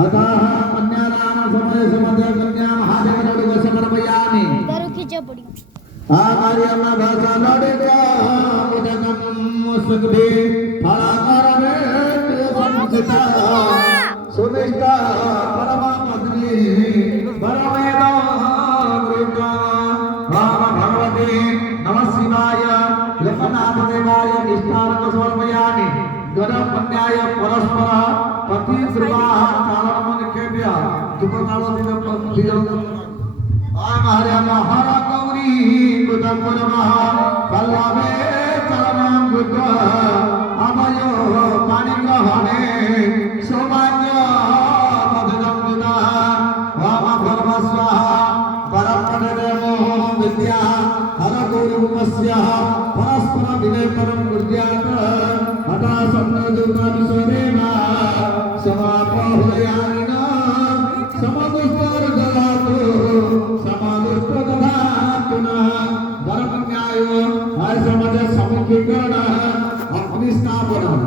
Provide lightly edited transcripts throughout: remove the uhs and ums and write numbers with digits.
अतः कन्यादान समय समध्य कन्या महादेव नोडी वसमर्पयामि दारू खींचा पड़ी आकार्य अल्लाह भाषा नोडी को मुदकम सुखभी फलाकारमे संसिता सुनिष्ठा परमा मद्री परमेदा कृता राम भगवती नमः शिवाय लोकनाथ देवाय निष्ठारक समर्पयामि गणम कन्याय परस्पर पति श्रीवाह कालमन केभ्य दुःखकाल दिवं आमहर्य महर गौरी कुतपुरमः कल्लवे चलनं गुद्र अमयो पाणिग्रहणे सौभाग्य पदजं विदः वाम भर्म स्वाहा परमपददेवो विद्या हर गौरीमुपस्य परस्पर विनयपरं गुर्यात् अतः सम्नोजुकानिसोदेना समापहयामिना समदुष्टर्गलातो समादुष्टदधातुना वरकन्यायो आयसमज समुखीकरण अग्निस्थापनम्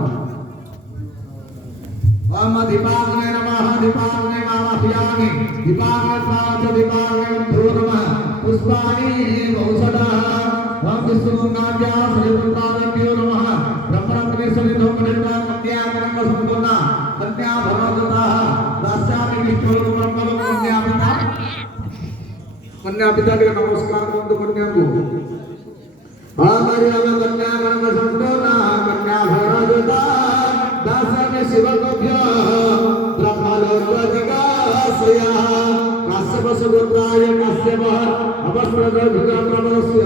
दीपाग्ने नमः दीपाग्ने मामह्यामि दीपाग्ने स्वाच दीपाग्ने भ्रो नमः पुष्पाणि औषधः विष्णुनाद्या श्रीपुत्राभ्यो नमः ब्रह्मणग्नि सविधोमनिर्वा कन्याकर्म संपूर्ण कन्या भवदतः दास्यामि विष्णु ब्रह्मणो कन्या पिता के नमस्कार करतो कन्या को आमारी आमे कन्या कर्म संपूर्ण कन्या भवदतः दास्यामि शिवकोभ्य ब्रह्मलोकधिकासया काश्यप सुगोत्राय काश्यपः अवस्त्रदो भिद्रप्रभवस्य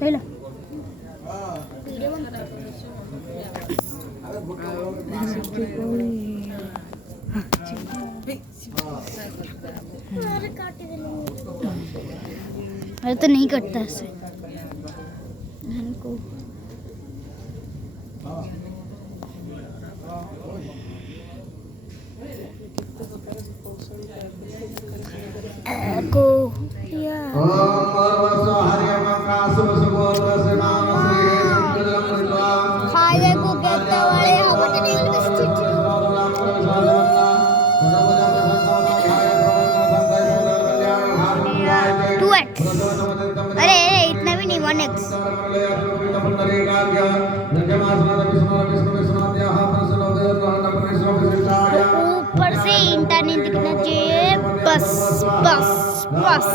पहला अरे तो नहीं कटता ऐसे को या खाए को कहता वाले हवा नहीं टू एक्स अरे इतना भी नहीं 1x ऊपर से इंटा नहीं दिखना चाहिए बस बस बस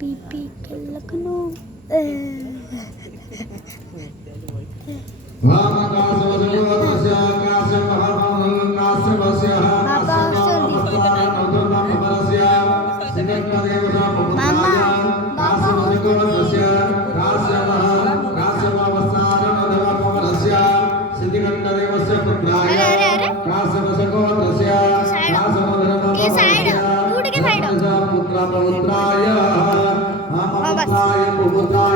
पीपी के लखनऊ साइड